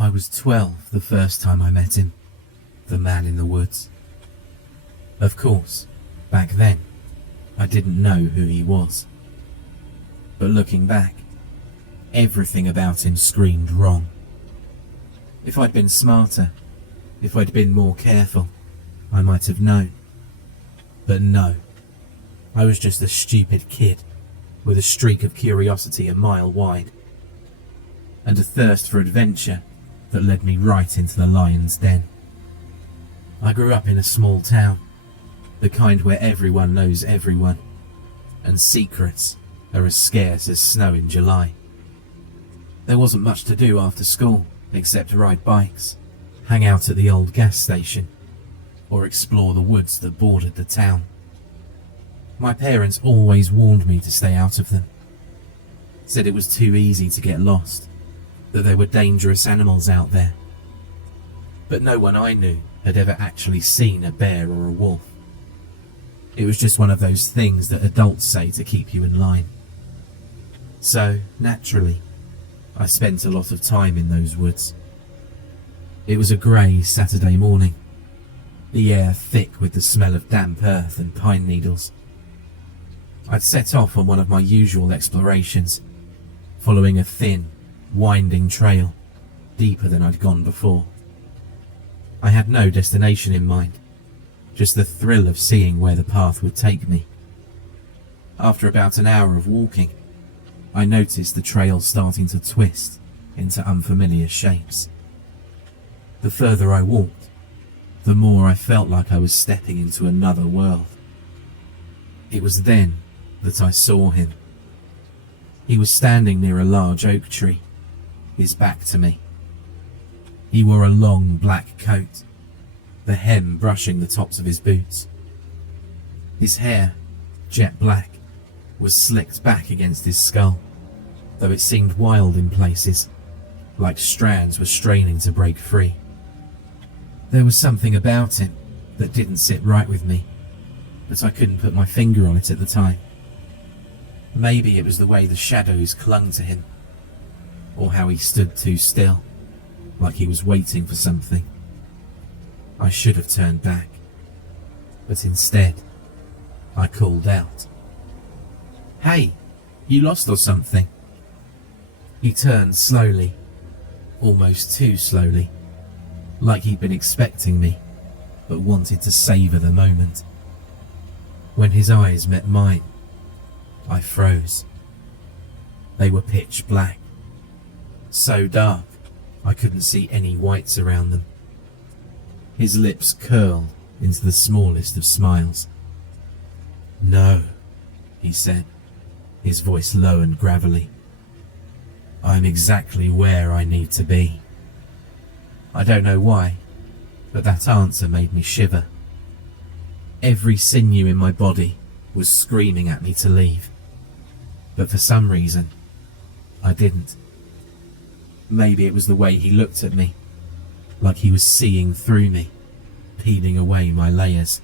I was 12 the first time I met him, the man in the woods. Of course, back then, I didn't know who he was. But looking back, everything about him screamed wrong. If I'd been smarter, if I'd been more careful, I might have known. But no, I was just a stupid kid with a streak of curiosity a mile wide, and a thirst for adventure that led me right into the lion's den. I grew up in a small town, the kind where everyone knows everyone, and secrets are as scarce as snow in July. There wasn't much to do after school except ride bikes, hang out at the old gas station, or explore the woods that bordered the town. My parents always warned me to stay out of them, said it was too easy to get lost, that there were dangerous animals out there. But no one I knew had ever actually seen a bear or a wolf. It was just one of those things that adults say to keep you in line. So, naturally, I spent a lot of time in those woods. It was a grey Saturday morning, the air thick with the smell of damp earth and pine needles. I'd set off on one of my usual explorations, following a thin, winding trail, deeper than I'd gone before. I had no destination in mind, just the thrill of seeing where the path would take me. After about an hour of walking, I noticed the trail starting to twist into unfamiliar shapes. The further I walked, the more I felt like I was stepping into another world. It was then that I saw him. He was standing near a large oak tree, his back to me. He wore a long black coat, the hem brushing the tops of his boots. His hair, jet black, was slicked back against his skull, though it seemed wild in places, like strands were straining to break free. There was something about him that didn't sit right with me, but I couldn't put my finger on it at the time. Maybe it was the way the shadows clung to him, or how he stood too still, like he was waiting for something. I should have turned back, but instead, I called out, "Hey, you lost or something?" He turned slowly, almost too slowly, like he'd been expecting me, but wanted to savour the moment. When his eyes met mine, I froze. They were pitch black, so dark I couldn't see any whites around them. His lips curled into the smallest of smiles. "No," he said, his voice low and gravelly. "I'm exactly where I need to be." I don't know why, but that answer made me shiver. Every sinew in my body was screaming at me to leave, but for some reason, I didn't. Maybe it was the way he looked at me, like he was seeing through me, peeling away my layers.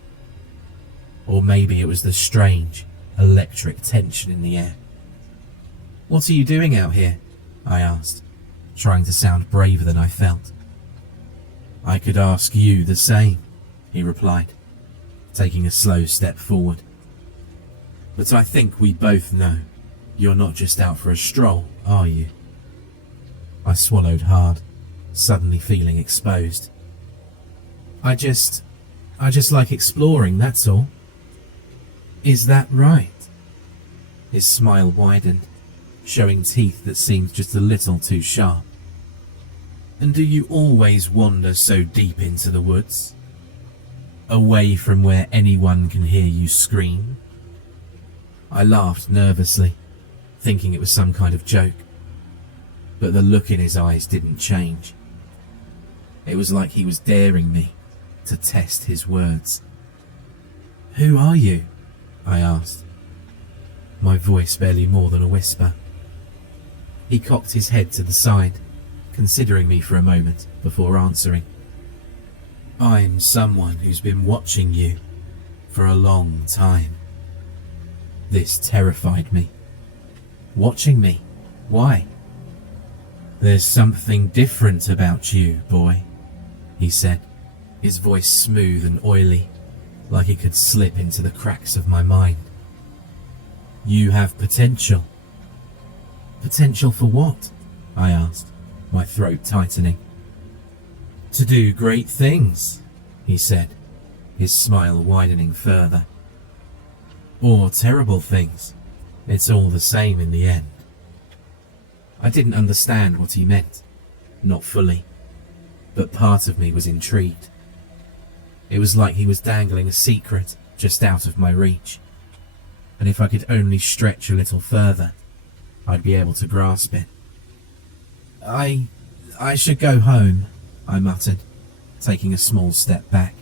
Or maybe it was the strange, electric tension in the air. "What are you doing out here?" I asked, trying to sound braver than I felt. "I could ask you the same," he replied, taking a slow step forward. "But I think we both know you're not just out for a stroll, are you?" I swallowed hard, suddenly feeling exposed. I just like exploring, that's all." "Is that right?" His smile widened, showing teeth that seemed just a little too sharp. "And do you always wander so deep into the woods? Away from where anyone can hear you scream?" I laughed nervously, thinking it was some kind of joke. But the look in his eyes didn't change. It was like he was daring me to test his words. "Who are you?" I asked, my voice barely more than a whisper. He cocked his head to the side, considering me for a moment before answering. "I'm someone who's been watching you for a long time." This terrified me. Watching me? Why? "There's something different about you, boy," he said, his voice smooth and oily, like it could slip into the cracks of my mind. "You have potential." "Potential for what?" I asked, my throat tightening. "To do great things," he said, his smile widening further. "Or terrible things. It's all the same in the end." I didn't understand what he meant, not fully, but part of me was intrigued. It was like he was dangling a secret just out of my reach, and if I could only stretch a little further, I'd be able to grasp it. I should go home," I muttered, taking a small step back.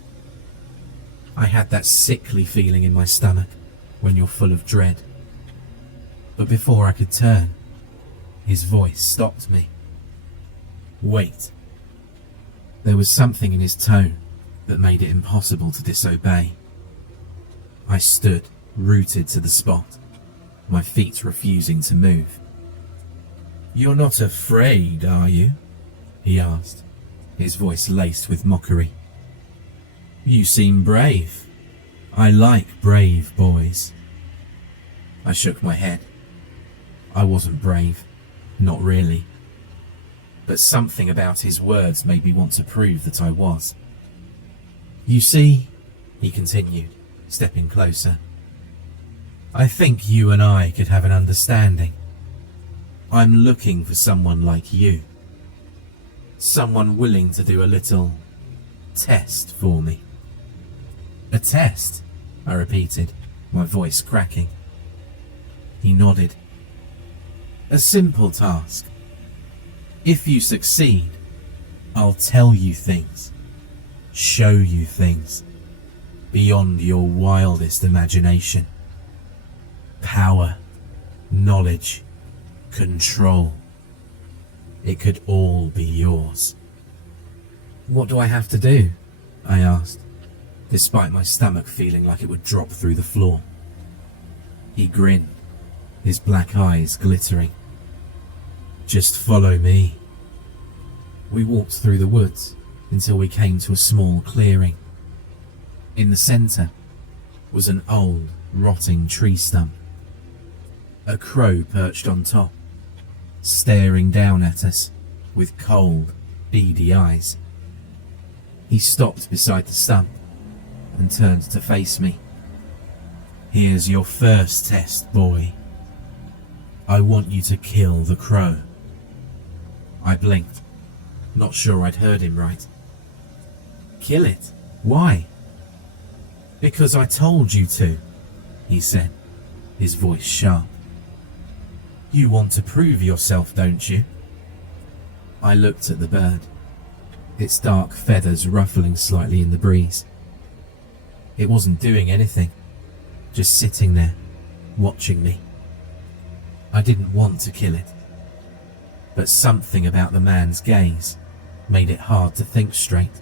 I had that sickly feeling in my stomach when you're full of dread. But before I could turn, his voice stopped me. "Wait." There was something in his tone that made it impossible to disobey. I stood, rooted to the spot, my feet refusing to move. "You're not afraid, are you?" he asked, his voice laced with mockery. "You seem brave. I like brave boys." I shook my head. I wasn't brave, not really. But something about his words made me want to prove that I was. "You see," he continued, stepping closer, "I think you and I could have an understanding. I'm looking for someone like you. Someone willing to do a little test for me." "A test?" I repeated, my voice cracking. He nodded. "A simple task. If you succeed, I'll tell you things, show you things, beyond your wildest imagination. Power, knowledge, control. It could all be yours." "What do I have to do?" I asked, despite my stomach feeling like it would drop through the floor. He grinned, his black eyes glittering. "Just follow me." We walked through the woods until we came to a small clearing. In the centre was an old, rotting tree stump. A crow perched on top, staring down at us with cold, beady eyes. He stopped beside the stump and turned to face me. "Here's your first test, boy. I want you to kill the crow." I blinked, not sure I'd heard him right. "Kill it? Why?" "Because I told you to," he said, his voice sharp. "You want to prove yourself, don't you?" I looked at the bird, its dark feathers ruffling slightly in the breeze. It wasn't doing anything, just sitting there, watching me. I didn't want to kill it, but something about the man's gaze made it hard to think straight.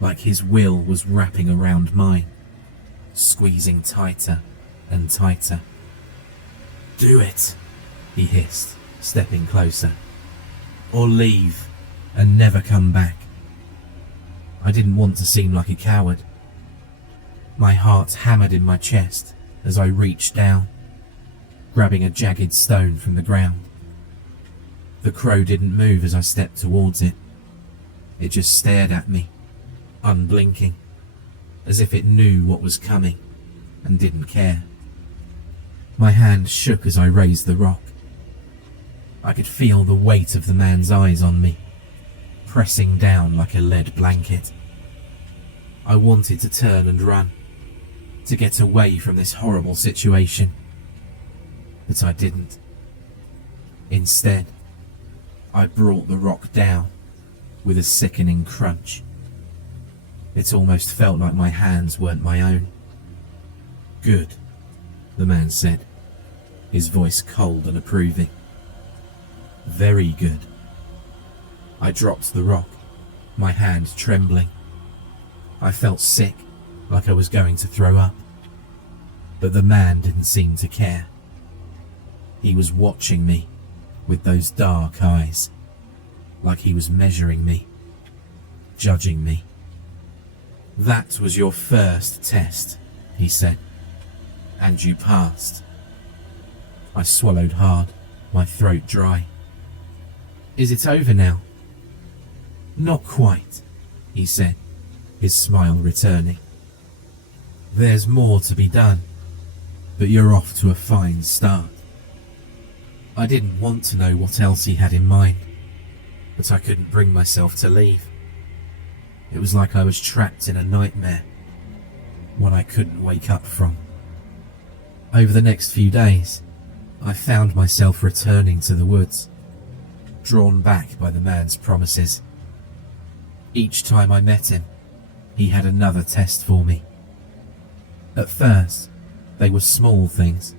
Like his will was wrapping around mine, squeezing tighter and tighter. "Do it," he hissed, stepping closer. "Or leave and never come back." I didn't want to seem like a coward. My heart hammered in my chest as I reached down, grabbing a jagged stone from the ground. The crow didn't move as I stepped towards it. It just stared at me, unblinking, as if it knew what was coming and didn't care. My hand shook as I raised the rock. I could feel the weight of the man's eyes on me, pressing down like a lead blanket. I wanted to turn and run, to get away from this horrible situation, but I didn't. Instead, I brought the rock down with a sickening crunch. It almost felt like my hands weren't my own. "Good," the man said, his voice cold and approving. "Very good." I dropped the rock, my hand trembling. I felt sick, like I was going to throw up. But the man didn't seem to care. He was watching me with those dark eyes, like he was measuring me, judging me. "That was your first test," he said, "and you passed." I swallowed hard, my throat dry. "Is it over now?" "Not quite," he said, his smile returning. "There's more to be done, but you're off to a fine start." I didn't want to know what else he had in mind, but I couldn't bring myself to leave. It was like I was trapped in a nightmare, one I couldn't wake up from. Over the next few days, I found myself returning to the woods, drawn back by the man's promises. Each time I met him, he had another test for me. At first, they were small things: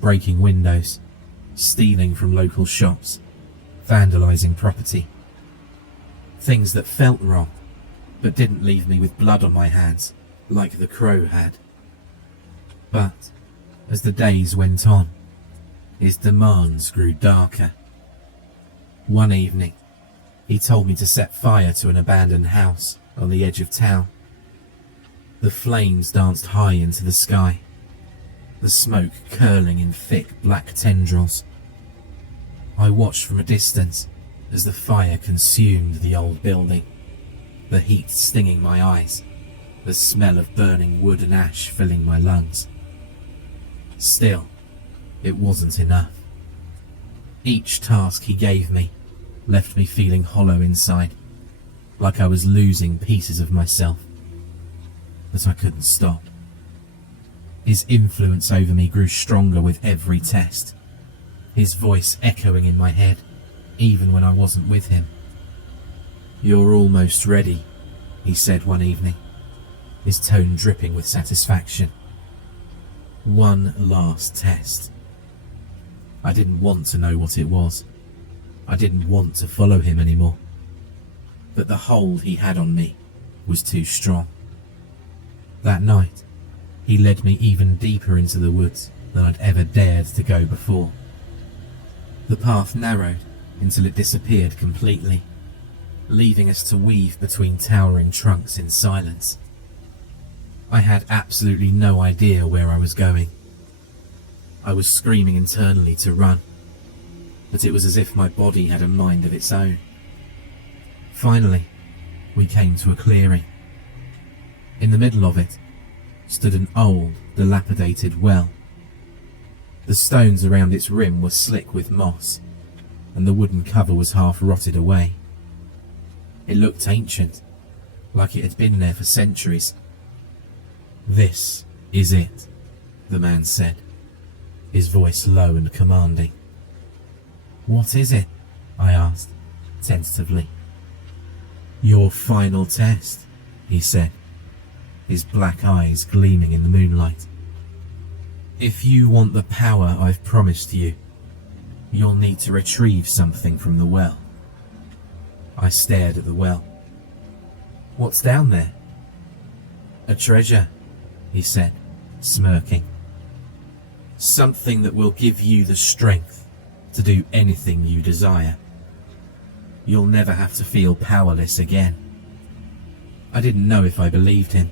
breaking windows, stealing from local shops, vandalizing property. Things that felt wrong, but didn't leave me with blood on my hands like the crow had. But as the days went on, his demands grew darker. One evening, he told me to set fire to an abandoned house on the edge of town. The flames danced high into the sky, the smoke curling in thick black tendrils. I watched from a distance as the fire consumed the old building, the heat stinging my eyes, the smell of burning wood and ash filling my lungs. Still, it wasn't enough. Each task he gave me left me feeling hollow inside, like I was losing pieces of myself. But I couldn't stop. His influence over me grew stronger with every test, his voice echoing in my head, even when I wasn't with him. "You're almost ready," he said one evening, his tone dripping with satisfaction. "One last test." I didn't want to know what it was. I didn't want to follow him anymore. But the hold he had on me was too strong. That night, he led me even deeper into the woods than I'd ever dared to go before. The path narrowed until it disappeared completely, leaving us to weave between towering trunks in silence. I had absolutely no idea where I was going. I was screaming internally to run, but it was as if my body had a mind of its own. Finally, we came to a clearing. In the middle of it stood an old, dilapidated well. The stones around its rim were slick with moss, and the wooden cover was half rotted away. It looked ancient, like it had been there for centuries. "This is it," the man said, his voice low and commanding. "What is it?" I asked, tentatively. "Your final test," he said, his black eyes gleaming in the moonlight. "If you want the power I've promised you, you'll need to retrieve something from the well." I stared at the well. "What's down there?" "A treasure," he said, smirking. "Something that will give you the strength to do anything you desire. You'll never have to feel powerless again." I didn't know if I believed him,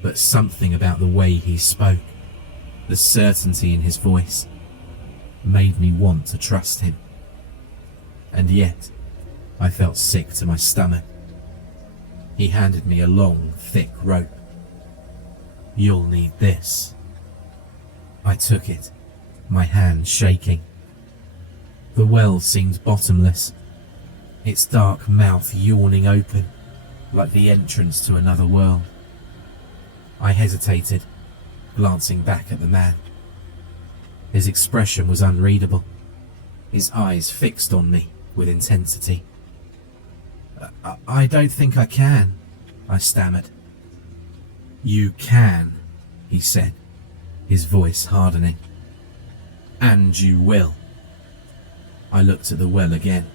but something about the way he spoke, the certainty in his voice, made me want to trust him. And yet, I felt sick to my stomach. He handed me a long, thick rope. "You'll need this." I took it, my hand shaking. The well seemed bottomless, its dark mouth yawning open, like the entrance to another world. I hesitated, glancing back at the man. His expression was unreadable, his eyes fixed on me with intensity. I don't think I can," I stammered. "You can," he said, his voice hardening. "And you will." I looked at the well again.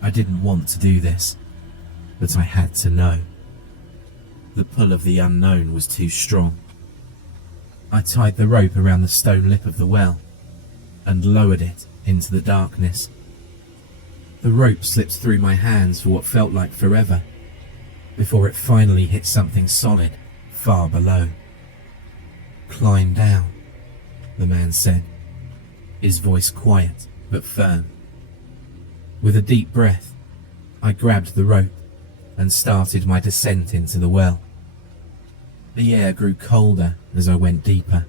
I didn't want to do this, but I had to know. The pull of the unknown was too strong. I tied the rope around the stone lip of the well and lowered it into the darkness. The rope slipped through my hands for what felt like forever, before it finally hit something solid far below. "Climb down," the man said, his voice quiet but firm. With a deep breath, I grabbed the rope and started my descent into the well. The air grew colder as I went deeper.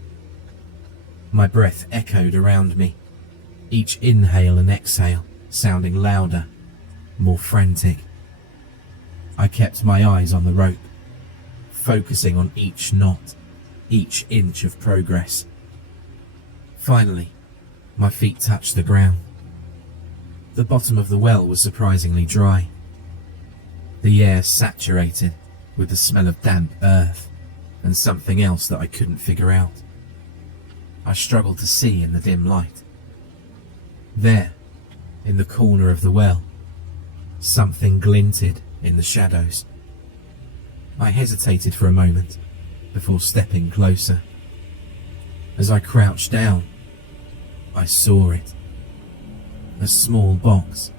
My breath echoed around me, each inhale and exhale sounding louder, more frantic. I kept my eyes on the rope, focusing on each knot, each inch of progress. Finally, my feet touched the ground. The bottom of the well was surprisingly dry, the air saturated with the smell of damp earth and something else that I couldn't figure out. I struggled to see in the dim light. There, in the corner of the well, something glinted in the shadows. I hesitated for a moment before stepping closer. As I crouched down, I saw it. A small box,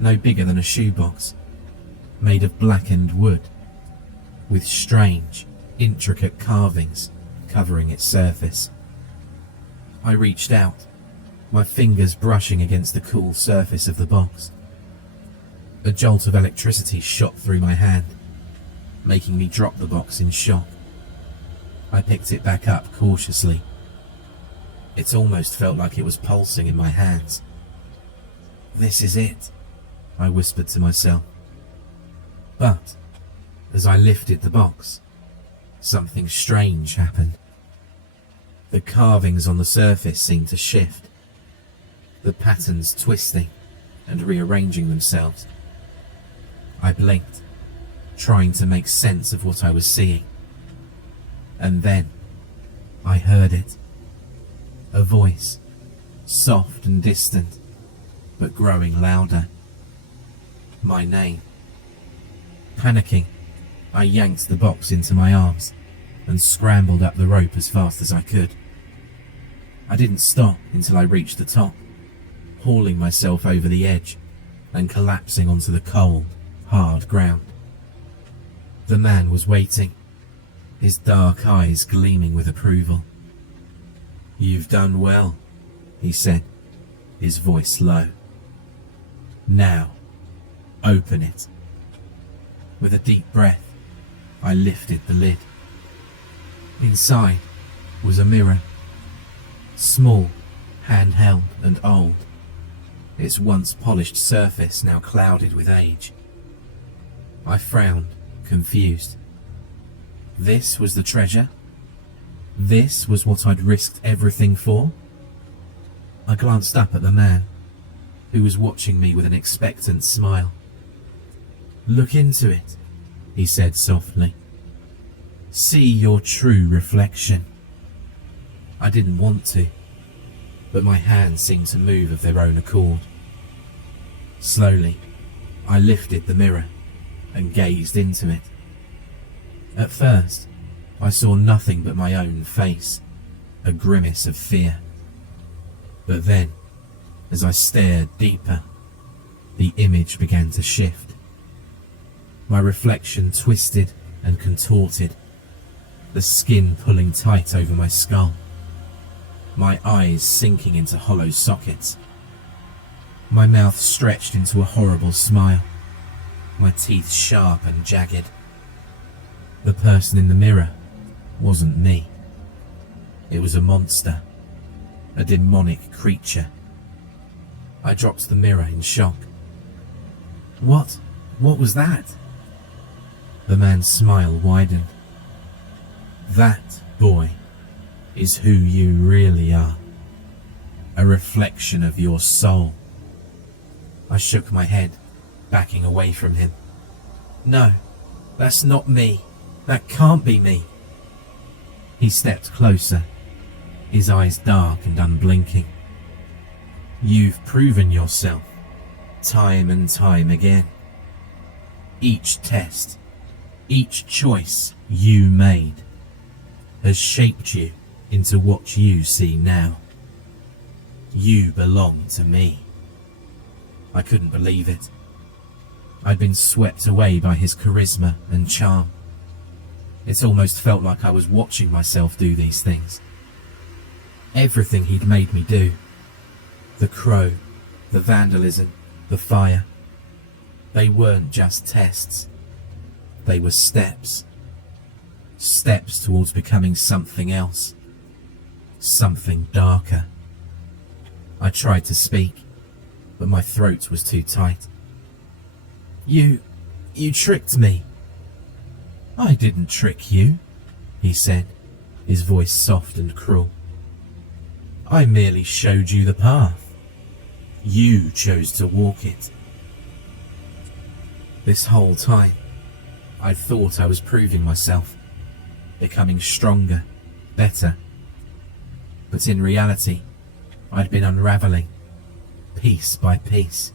no bigger than a shoebox, made of blackened wood, with strange, intricate carvings covering its surface. I reached out, my fingers brushing against the cool surface of the box. A jolt of electricity shot through my hand, making me drop the box in shock. I picked it back up cautiously. It almost felt like it was pulsing in my hands. "This is it," I whispered to myself. But as I lifted the box, something strange happened. The carvings on the surface seemed to shift, the patterns twisting and rearranging themselves. I blinked, trying to make sense of what I was seeing. And then I heard it. A voice, soft and distant, but growing louder. My name. Panicking, I yanked the box into my arms and scrambled up the rope as fast as I could. I didn't stop until I reached the top, hauling myself over the edge and collapsing onto the cold, hard ground. The man was waiting, his dark eyes gleaming with approval. "You've done well," he said, his voice low. "Now, open it." With a deep breath, I lifted the lid. Inside was a mirror, small, handheld and old, its once polished surface now clouded with age. I frowned, confused. This was the treasure? This was what I'd risked everything for? I glanced up at the man, who was watching me with an expectant smile. "Look into it," he said softly. "See your true reflection." I didn't want to, but my hands seemed to move of their own accord. Slowly, I lifted the mirror and gazed into it. At first, I saw nothing but my own face, a grimace of fear. But then, as I stared deeper, the image began to shift. My reflection twisted and contorted, the skin pulling tight over my skull, my eyes sinking into hollow sockets. My mouth stretched into a horrible smile, my teeth sharp and jagged. The person in the mirror wasn't me. It was a monster, a demonic creature. I dropped the mirror in shock. What was that?" The man's smile widened. "That, boy, is who you really are. A reflection of your soul." I shook my head, backing away from him. "No, that's not me. That can't be me." He stepped closer, his eyes dark and unblinking. "You've proven yourself, time and time again. Each test, each choice you made has shaped you into what you see now. You belong to me. I couldn't believe it. I'd been swept away by his charisma and charm. It almost felt like I was watching myself do these things. Everything he'd made me do. The crow, the vandalism, the fire. They weren't just tests. They were steps. Steps towards becoming something else. Something darker. I tried to speak, but my throat was too tight. You tricked me. I didn't trick you, he said, his voice soft and cruel. I merely showed you the path. You chose to walk it. This whole time, I thought I was proving myself, becoming stronger, better. But in reality, I'd been unraveling, piece by piece,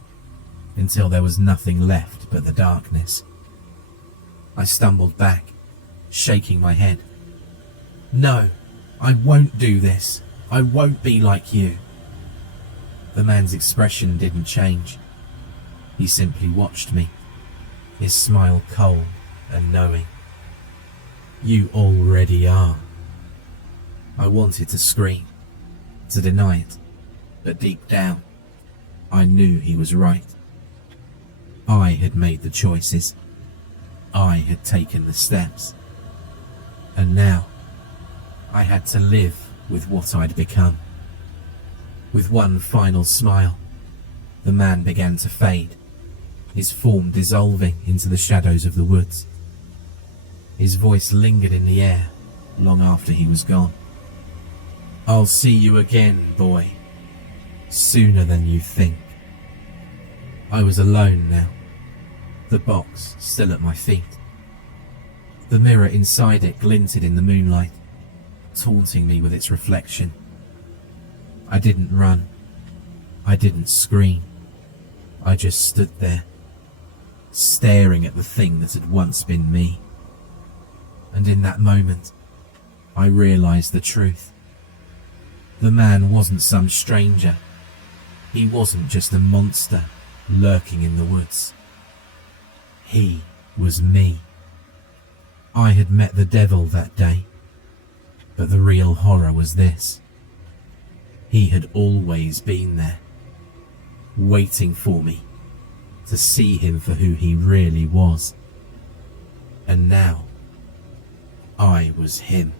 until there was nothing left but the darkness. I stumbled back, shaking my head. No, I won't do this. I won't be like you. The man's expression didn't change. He simply watched me, his smile cold and knowing. You already are. I wanted to scream, to deny it, but deep down, I knew he was right. I had made the choices. I had taken the steps. And now, I had to live with what I'd become. With one final smile, the man began to fade, his form dissolving into the shadows of the woods. His voice lingered in the air long after he was gone. I'll see you again, boy. Sooner than you think. I was alone now, the box still at my feet. The mirror inside it glinted in the moonlight, taunting me with its reflection. I didn't run. I didn't scream. I just stood there, staring at the thing that had once been me. And in that moment, I realized the truth. The man wasn't some stranger. He wasn't just a monster lurking in the woods. He was me. I had met the devil that day, but the real horror was this. He had always been there, waiting for me to see him for who he really was. And now, I was him.